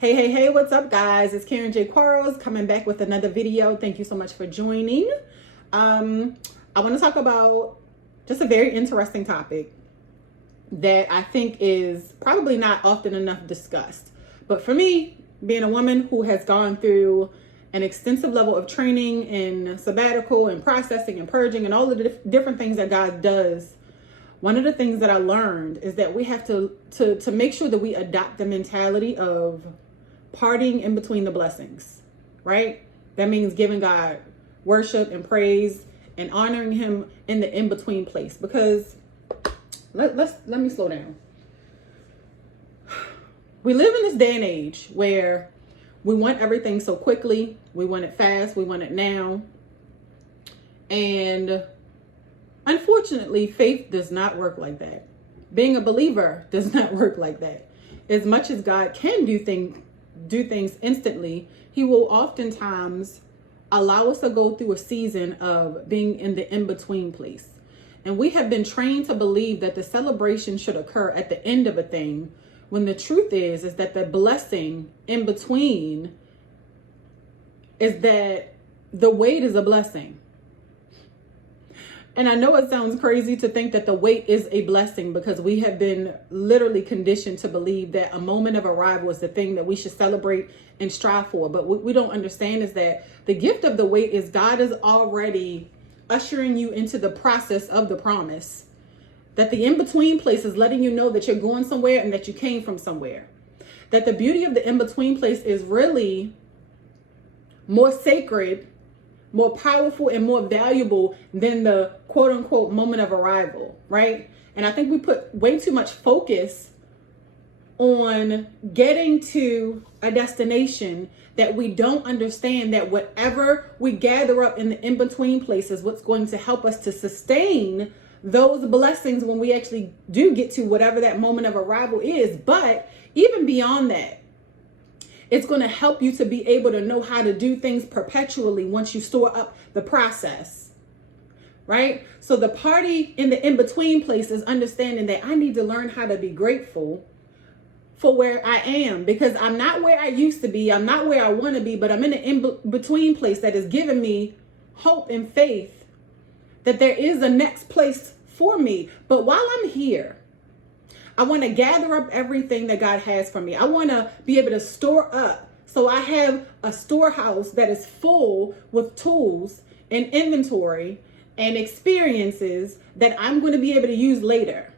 Hey, what's up, guys? It's Karen J. Quarles coming back with another video. Thank you so much for joining. I want to talk about just a very interesting topic that I think is probably not often enough discussed. But for me, being a woman who has gone through an extensive level of training and sabbatical and processing and purging and all of the different things that God does, one of the things that I learned is that we have to make sure that we adopt the mentality of partying in between the blessings, right? That means giving God worship and praise and honoring him in the in-between place. Because let me slow down. We live in this day and age where we want everything so quickly. We want it fast. We want it now. And unfortunately, faith does not work like that. Being a believer does not work like that. As much as God can do things instantly, he will oftentimes allow us to go through a season of being in the in-between place. And we have been trained to believe that the celebration should occur at the end of a thing, when the truth is that the blessing in between is that the wait is a blessing. And I know it sounds crazy to think that the wait is a blessing, because we have been literally conditioned to believe that a moment of arrival is the thing that we should celebrate and strive for. But what we don't understand is that the gift of the wait is God is already ushering you into the process of the promise. That the in-between place is letting you know that you're going somewhere and that you came from somewhere. That the beauty of the in-between place is really more sacred, more powerful, and more valuable than the quote unquote moment of arrival, right? And I think we put way too much focus on getting to a destination that we don't understand that whatever we gather up in the in-between place is what's going to help us to sustain those blessings when we actually do get to whatever that moment of arrival is. But even beyond that, it's going to help you to be able to know how to do things perpetually once you store up the process, right? So the party in the in-between place is understanding that I need to learn how to be grateful for where I am, because I'm not where I used to be. I'm not where I want to be, but I'm in an in-between place that is giving me hope and faith that there is a next place for me. But while I'm here, I want to gather up everything that God has for me. I want to be able to store up. So I have a storehouse that is full with tools and inventory and experiences that I'm going to be able to use later.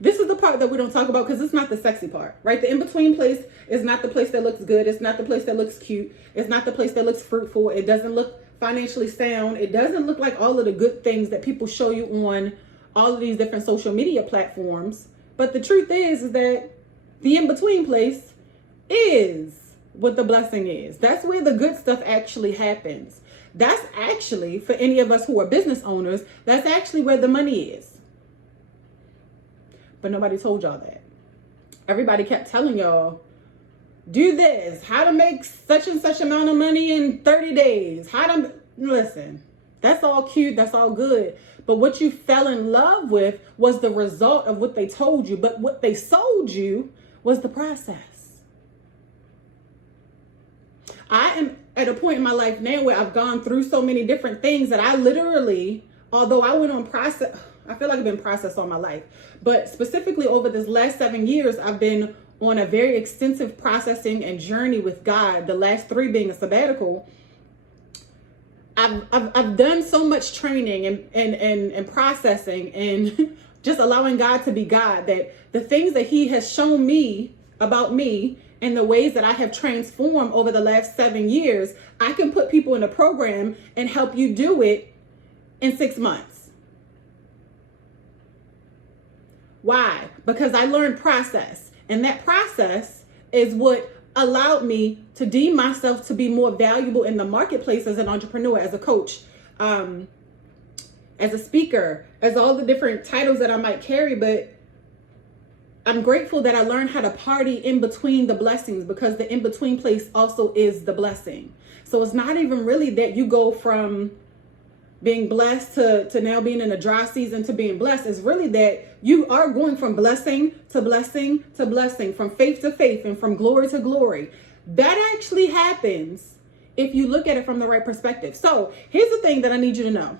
This is the part that we don't talk about because it's not the sexy part, right? The in-between place is not the place that looks good. It's not the place that looks cute. It's not the place that looks fruitful. It doesn't look financially sound. It doesn't look like all of the good things that people show you on all of these different social media platforms. But the truth is that the in-between place is what the blessing is. That's where the good stuff actually happens. That's actually, for any of us who are business owners, that's actually where the money is. But nobody told y'all that. Everybody kept telling y'all, do this, how to make such and such amount of money in 30 days. Listen, that's all cute, that's all good. But what you fell in love with was the result of what they told you. But what they sold you was the process. I am at a point in my life now where I've gone through so many different things that I literally, although I went on process, I feel like I've been processed all my life. But specifically over this last 7 years, I've been on a very extensive processing and journey with God, the last 3 being a sabbatical. I've done so much training and processing and just allowing God to be God, that the things that he has shown me about me and the ways that I have transformed over the last 7 years, I can put people in a program and help you do it in 6 months. Why? Because I learned process, and that process is what allowed me to deem myself to be more valuable in the marketplace as an entrepreneur, as a coach, as a speaker, as all the different titles that I might carry. But I'm grateful that I learned how to party in between the blessings, because the in-between place also is the blessing. So it's not even really that you go from being blessed to now being in a dry season to being blessed is really that you are going from blessing to blessing to blessing, from faith to faith, and from glory to glory. That actually happens if you look at it from the right perspective. So here's the thing that I need you to know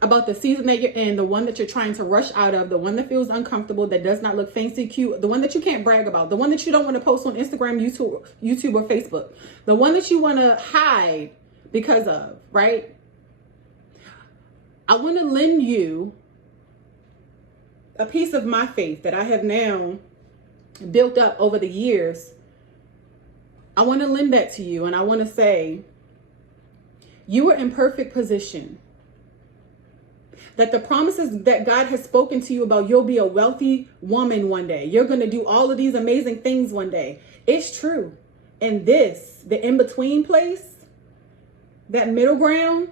about the season that you're in, the one that you're trying to rush out of, the one that feels uncomfortable, that does not look fancy, cute, the one that you can't brag about, the one that you don't want to post on Instagram, YouTube or Facebook, the one that you want to hide because of, right? I want to lend you a piece of my faith that I have now built up over the years. I want to lend that to you, and I want to say, you are in perfect position. That the promises that God has spoken to you about, you'll be a wealthy woman one day. You're going to do all of these amazing things one day. It's true. And this, the in-between place, that middle ground,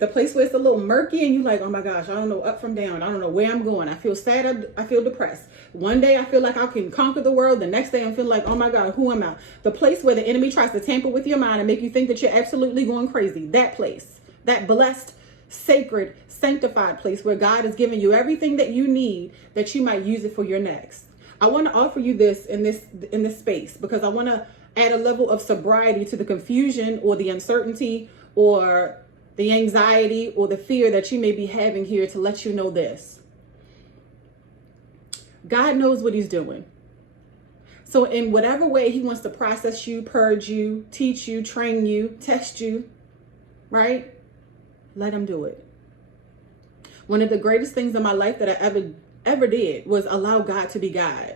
the place where it's a little murky and you're like, oh my gosh, I don't know up from down. I don't know where I'm going. I feel sad. I feel depressed. One day I feel like I can conquer the world. The next day I feel like, oh my God, who am I? The place where the enemy tries to tamper with your mind and make you think that you're absolutely going crazy. That place, that blessed, sacred, sanctified place where God has given you everything that you need, that you might use it for your next. I want to offer you this in this space because I want to add a level of sobriety to the confusion or the uncertainty or the anxiety or the fear that you may be having here, to let you know this. God knows what he's doing. So in whatever way he wants to process you, purge you, teach you, train you, test you, right? Let him do it. One of the greatest things in my life that I ever did was allow God to be God.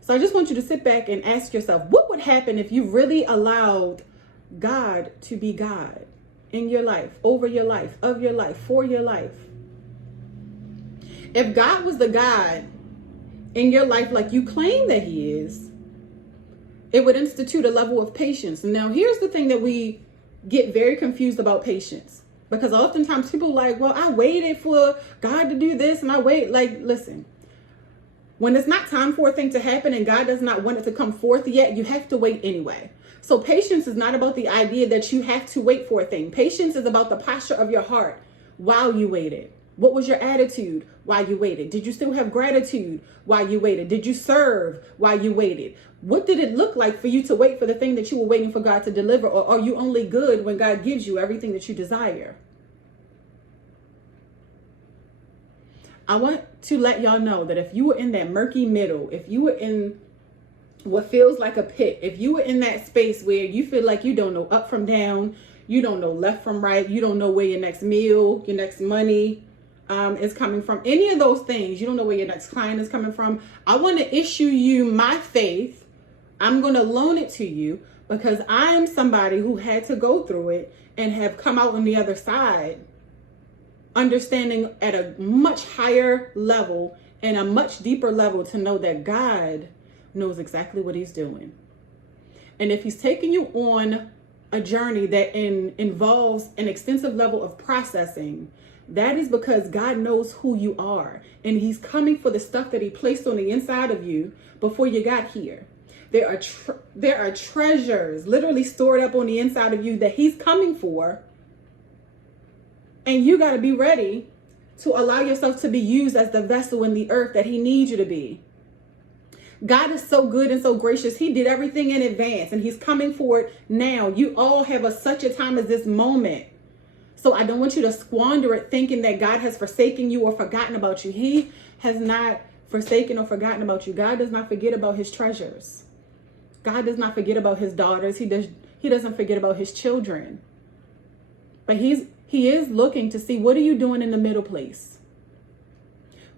So I just want you to sit back and ask yourself, what would happen if you really allowed God to be God in your life, over your life, of your life, for your life? If God was the God in your life like you claim that he is, it would institute a level of patience. Now, here's the thing that we get very confused about patience, because oftentimes people are like, well, I waited for God to do this and I wait. Like, listen, when it's not time for a thing to happen and God does not want it to come forth yet, you have to wait anyway. So patience is not about the idea that you have to wait for a thing. Patience is about the posture of your heart while you waited. What was your attitude while you waited? Did you still have gratitude while you waited? Did you serve while you waited? What did it look like for you to wait for the thing that you were waiting for God to deliver? Or are you only good when God gives you everything that you desire? I want to let y'all know that if you were in that murky middle, if you were in what feels like a pit, if you were in that space where you feel like you don't know up from down, you don't know left from right, you don't know where your next meal, your next money is coming from, any of those things, you don't know where your next client is coming from, I want to issue you my faith. I'm going to loan it to you because I'm somebody who had to go through it and have come out on the other side, understanding at a much higher level and a much deeper level to know that God knows exactly what he's doing. And if he's taking you on a journey that involves an extensive level of processing, that is because God knows who you are. And he's coming for the stuff that he placed on the inside of you before you got here. There are treasures literally stored up on the inside of you that he's coming for. And you got to be ready to allow yourself to be used as the vessel in the earth that he needs you to be. God is so good and so gracious. He did everything in advance and he's coming for it now. You all have such a time as this moment. So I don't want you to squander it thinking that God has forsaken you or forgotten about you. He has not forsaken or forgotten about you. God does not forget about his treasures. God does not forget about his daughters. He doesn't forget about his children. But he is looking to see, what are you doing in the middle place?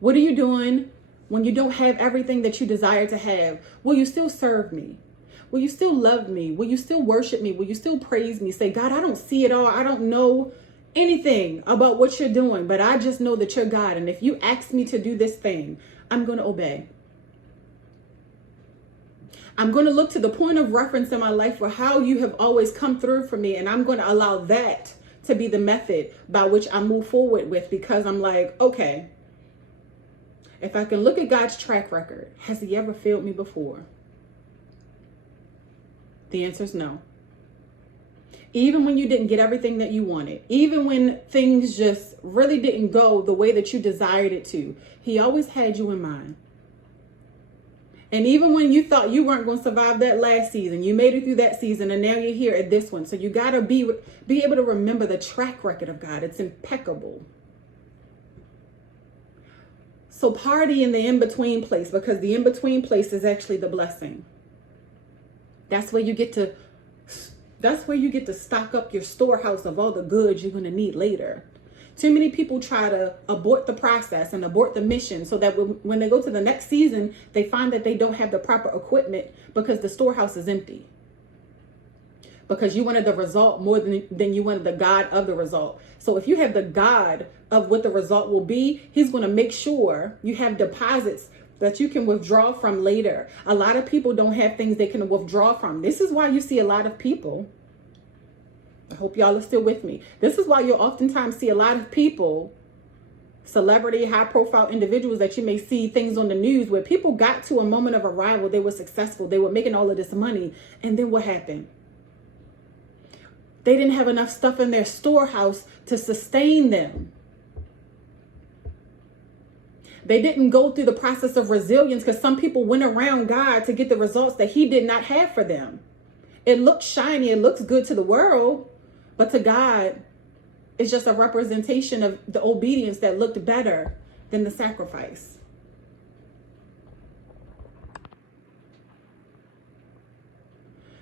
What are you doing when you don't have everything that you desire to have? Will you still serve me? Will you still love me? Will you still worship me? Will you still praise me? Say, God, I don't see it all. I don't know anything about what you're doing, but I just know that you're God. And if you ask me to do this thing, I'm going to obey. I'm going to look to the point of reference in my life for how you have always come through for me. And I'm going to allow that to be the method by which I move forward with, because I'm like, okay, if I can look at God's track record, has he ever failed me before? The answer is no. Even when you didn't get everything that you wanted, even when things just really didn't go the way that you desired it to, he always had you in mind. And even when you thought you weren't going to survive that last season, you made it through that season, and now you're here at this one. So you got to be able to remember the track record of God. It's impeccable. So party in the in-between place, because the in-between place is actually the blessing. That's where you get to stock up your storehouse of all the goods you're going to need later. Too many people try to abort the process and abort the mission so that when they go to the next season, they find that they don't have the proper equipment because the storehouse is empty. Because you wanted the result more than you wanted the God of the result. So if you have the God of what the result will be, he's going to make sure you have deposits that you can withdraw from later. A lot of people don't have things they can withdraw from. This is why you see a lot of people. I hope y'all are still with me. This is why you'll oftentimes see a lot of people, celebrity, high profile individuals that you may see things on the news where people got to a moment of arrival. They were successful. They were making all of this money. And then what happened? They didn't have enough stuff in their storehouse to sustain them. They didn't go through the process of resilience because some people went around God to get the results that he did not have for them. It looks shiny. It looks good to the world. But to God, it's just a representation of the obedience that looked better than the sacrifice.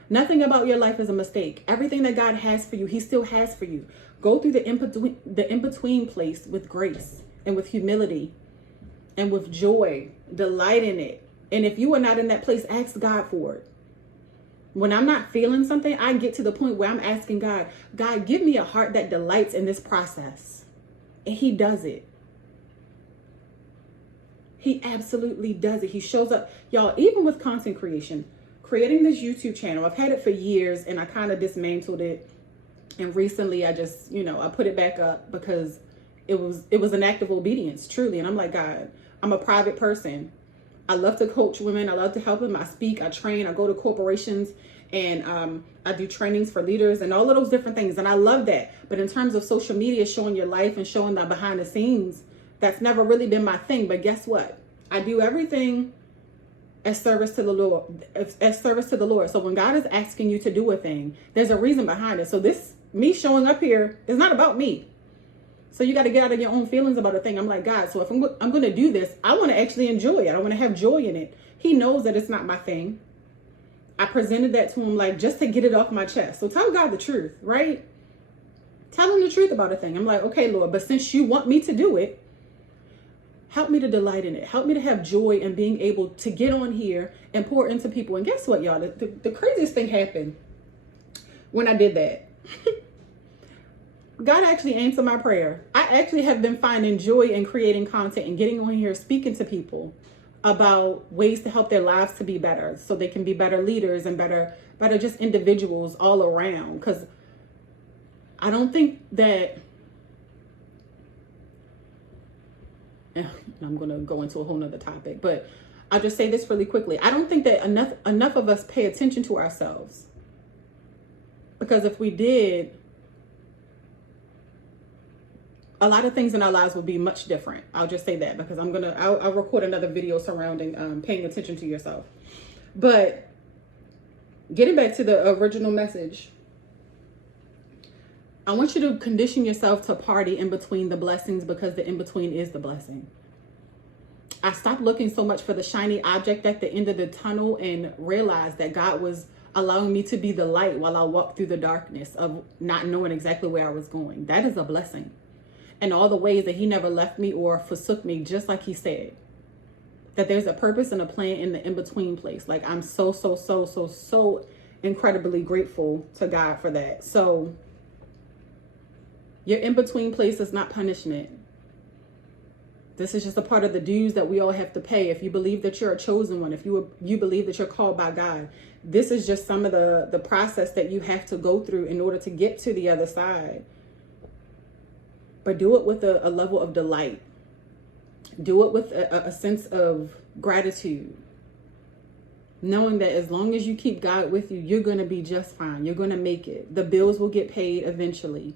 Nothing about your life is a mistake. Everything that God has for you, he still has for you. Go through the in-between place with grace and with humility and with joy. Delight in it. And if you are not in that place, ask God for it. When I'm not feeling something, I get to the point where I'm asking God, God, give me a heart that delights in this process. And he does it. He absolutely does it. He shows up. Y'all, even with content creation, creating this YouTube channel, I've had it for years and I kind of dismantled it. And recently I just, I put it back up because it was an act of obedience, truly. And I'm like, God, I'm a private person. I love to coach women. I love to help them. I speak, I train, I go to corporations, and I do trainings for leaders and all of those different things. And I love that. But in terms of social media, showing your life and showing that behind the scenes, that's never really been my thing. But guess what? I do everything as service to the Lord, as service to the Lord. So when God is asking you to do a thing, there's a reason behind it. So me showing up here is not about me. So you got to get out of your own feelings about a thing. I'm like, God, so if I'm going to do this, I want to actually enjoy it. I want to have joy in it. He knows that it's not my thing. I presented that to him like just to get it off my chest. So tell God the truth, right? Tell him the truth about a thing. I'm like, okay, Lord, but since you want me to do it, help me to delight in it. Help me to have joy in being able to get on here and pour into people. And guess what, y'all? The craziest thing happened when I did that. God actually answered my prayer. I actually have been finding joy in creating content and getting on here speaking to people about ways to help their lives to be better so they can be better leaders and better just individuals all around. Because I don't think that, I'm going to go into a whole nother topic, but I'll just say this really quickly. I don't think that enough of us pay attention to ourselves. Because if we did, a lot of things in our lives would be much different. I'll just say that because I'll record another video surrounding paying attention to yourself. But getting back to the original message, I want you to condition yourself to party in between the blessings because the in-between is the blessing. I stopped looking so much for the shiny object at the end of the tunnel and realized that God was allowing me to be the light while I walked through the darkness of not knowing exactly where I was going. That is a blessing. And all the ways that he never left me or forsook me, just like he said. That there's a purpose and a plan in the in-between place. Like I'm so incredibly grateful to God for that. So your in-between place is not punishment. This is just a part of the dues that we all have to pay. If you believe that you're a chosen one, if you believe that you're called by God, this is just some of the process that you have to go through in order to get to the other side. But do it with a level of delight. Do it with a sense of gratitude. knowing that as long as you keep God with you, you're going to be just fine. You're going to make it. The bills will get paid eventually.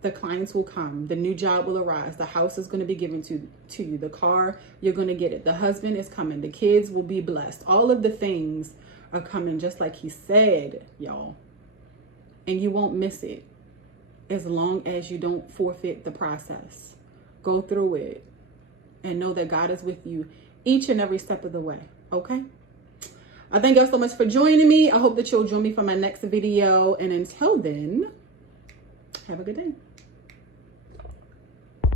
The clients will come. The new job will arise. The house is going to be given to you. The car, you're going to get it. The husband is coming. The kids will be blessed. All of the things are coming just like he said, y'all. And you won't miss it as long as you don't forfeit the process. Go through it and know that God is with you each and every step of the way. Okay? I thank y'all so much for joining me. I hope that you'll join me for my next video. And until then, have a good day.